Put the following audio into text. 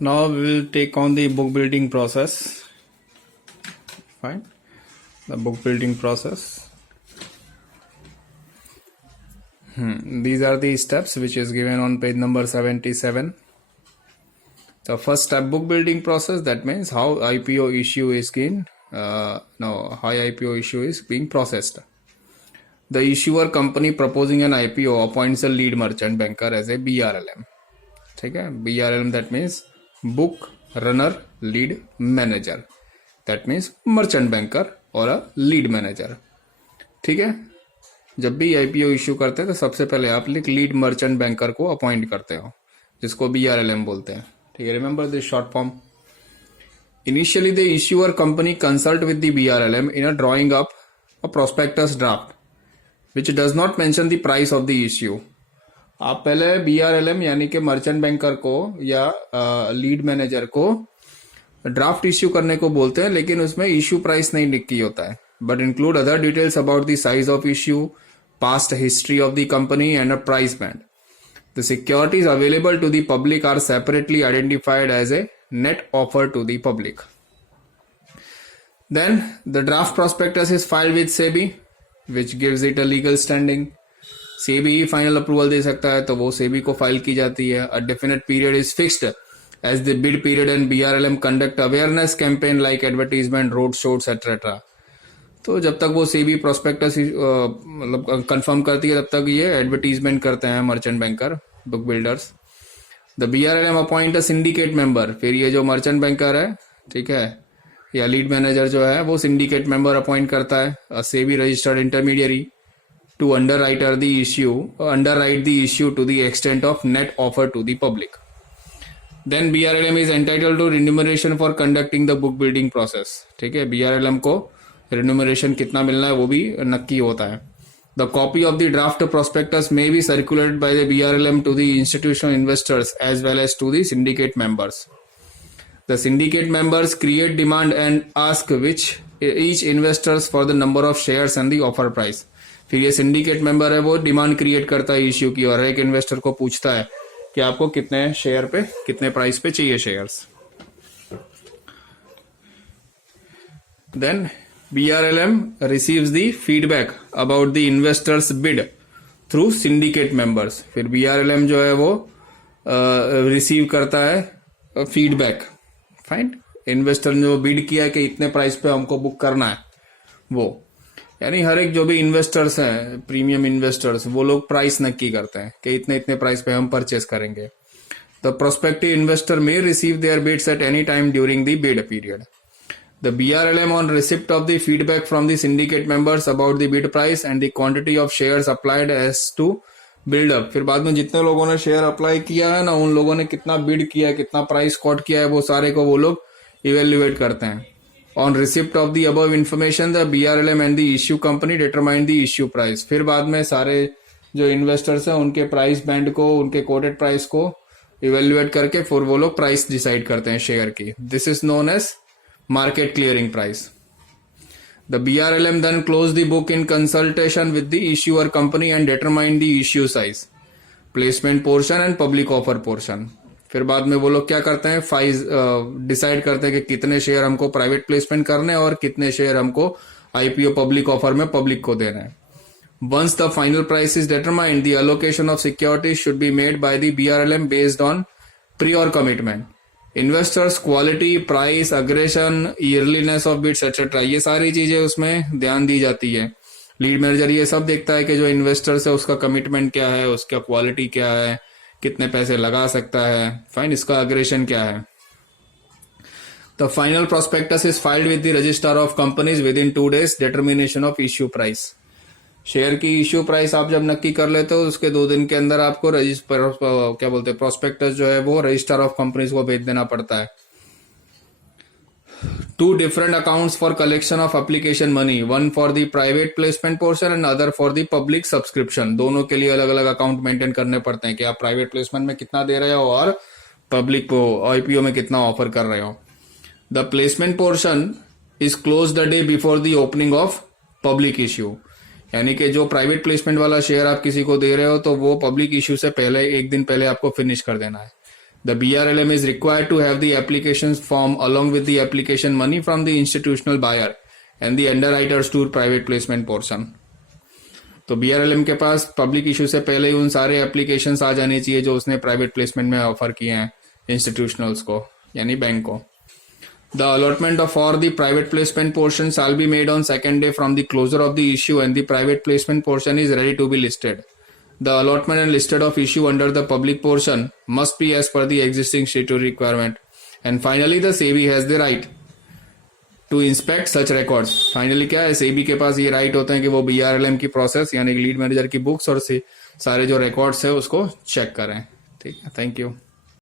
Now we will take on the book building process. Fine. The book building process. These are the steps which is given on page number 77. The first step, book building process. That means how IPO issue is being processed. The issuer company proposing an IPO appoints a lead merchant banker as a BRLM. ठीक है, BRLM that means book runner lead manager. That means merchant banker और a lead manager. ठीक है, जब भी IPO issue करते हैं तो सबसे पहले आप लीड मर्चेंट बैंकर को अपॉइंट करते हो, जिसको BRLM बोलते हैं. ठीक है, remember this short form. Initially the issuer company consult with the BRLM in a drawing up a prospectus draft which does not mention the price of the issue. आप पहले BRLM यानी कि मर्चेंट बैंकर को या lead manager को draft issue करने को बोलते हैं, लेकिन उसमें इश्यू प्राइस नहीं लिखी होता है, but include other details about the size of issue, past history of the company and a price band. The securities available to the public are separately identified as a net offer to the public. Then the draft prospectus is filed with SEBI, which gives it a legal standing. SEBI final approval दे सकता है तो वो SEBI को file की जाती है. A definite period is fixed as the bid period and BRLM conduct awareness campaign like advertisement, road shows, etc. तो जब तक वो SEBI prospectus मतलब कंफर्म करती है तब तक ये एडवर्टीजमेंट करते हैं merchant banker, book builders. The BRLM appoint a syndicate member. फिर ये जो मर्चेंट बैंकर है, ठीक है, या लीड मैनेजर जो है, वो सिंडिकेट मेंबर अपॉइंट करता है, a SEBI registered intermediary, to underwrite the issue to the extent of net offer to the public. Then BRLM is entitled to remuneration for conducting the book building process. ठीक है, BRLM को remuneration कितना मिलना है वो भी नक्की होता है. The copy of the draft prospectus may be circulated by the BRLM to the institutional investors as well as to the syndicate members. The syndicate members create demand and ask which each investors for the number of shares and the offer price. फिर ये syndicate member है, वो demand create करता है issue की और एक investor को पूछता है कि आपको कितने शेयर पे, कितने प्राइस पे चाहिए shares. Then BRLM receives the feedback about the investors bid through syndicate members. फिर BRLM जो है वो रिसीव करता है फीडबैक. फाइन, इन्वेस्टर ने जो बिड किया है कि इतने प्राइस पे हमको बुक करना है, वो यानी हर एक जो भी इन्वेस्टर्स हैं, प्रीमियम इन्वेस्टर्स, वो लोग प्राइस नक्की करते हैं कि इतने इतने प्राइस पे हम परचेस करेंगे. The prospective investor may receive their bids at any time during the bid period. The BRLM on receipt of the feedback from the syndicate members about the bid price and the quantity of shares applied as to build up. फिर बाद में जितने लोगों ने share apply किया है ना, उन लोगों ने कितना बिड किया है, कितना प्राइस कोट किया है, वो सारे को वो लोग इवेल्युएट करते हैं. On receipt of the above information, the BRLM and the issue company determine the issue price. फिर बाद में सारे जो इन्वेस्टर्स हैं उनके प्राइस बैंड को, उनके कोटेड प्राइस को इवेल्युएट करके फिर वो लोग प्राइस डिसाइड करते हैं शेयर की. This is known as market clearing price. The BRLM then close the book in consultation with the issuer company and determine the issue size, placement portion and public offer portion. फिर बाद में वो लोग क्या करते हैं, decide करते हैं कि कितने शेयर हमको प्राइवेट प्लेसमेंट करने और कितने शेयर हमको IPO पब्लिक ऑफर में पब्लिक को देना है. Once the final price is determined, the allocation of securities should be made by the BRLM based on prior commitment. Investors, quality, price, aggression, earliness of bids etcetera, ये सारी चीजें उसमें ध्यान दी जाती है. लीड मैनेजर ये सब देखता है कि जो इन्वेस्टर्स है उसका कमिटमेंट क्या है, उसका क्वालिटी क्या है, कितने पैसे लगा सकता है, फाइन, इसका अग्रेशन क्या है. The final prospectus is filed with the registrar of companies with in 2 days determination of issue price. Share की इश्यू प्राइस आप जब नक्की कर लेते हो उसके 2 दिन के अंदर आपको क्या बोलते हैं प्रोस्पेक्टस जो है वो रजिस्ट्रार ऑफ कंपनीज को भेज देना पड़ता है. 2 different accounts for collection of application money, one for the private placement portion and other for the public subscription. दोनों के लिए अलग अलग अकाउंट मेंटेन करने पड़ते हैं कि आप प्राइवेट प्लेसमेंट में कितना दे रहे हो और पब्लिक को IPO में कितना ऑफर कर रहे हो. The placement portion is close the day before the opening of public issue. यानी कि जो प्राइवेट प्लेसमेंट वाला शेयर आप किसी को दे रहे हो तो वो पब्लिक इश्यू से पहले, एक दिन पहले आपको फिनिश कर देना है. The BRLM is required to have the application form along with the application money from the institutional buyer and the underwriters to private placement portion. तो BRLM के पास पब्लिक इशू से पहले ही उन सारे एप्लीकेशंस आ जाने चाहिए जो उसने प्राइवेट प्लेसमेंट में ऑफर किए हैं इंस्टीट्यूशनल्स को यानी बैंक को. The allotment of for the private placement portion shall be made on second day from the closure of the issue and the private placement portion is ready to be listed. The allotment and listed of issue under the public portion must be as per the existing statutory requirement. And finally, the SEBI has the right to inspect such records. Finally क्या है, SEBI के पास ये right होते हैं कि वो BRLM की process यानी लीड मैनेजर की बुक्स और से सारे जो रिकॉर्ड्स है उसको चेक करें. ठीक है, थैंक यू.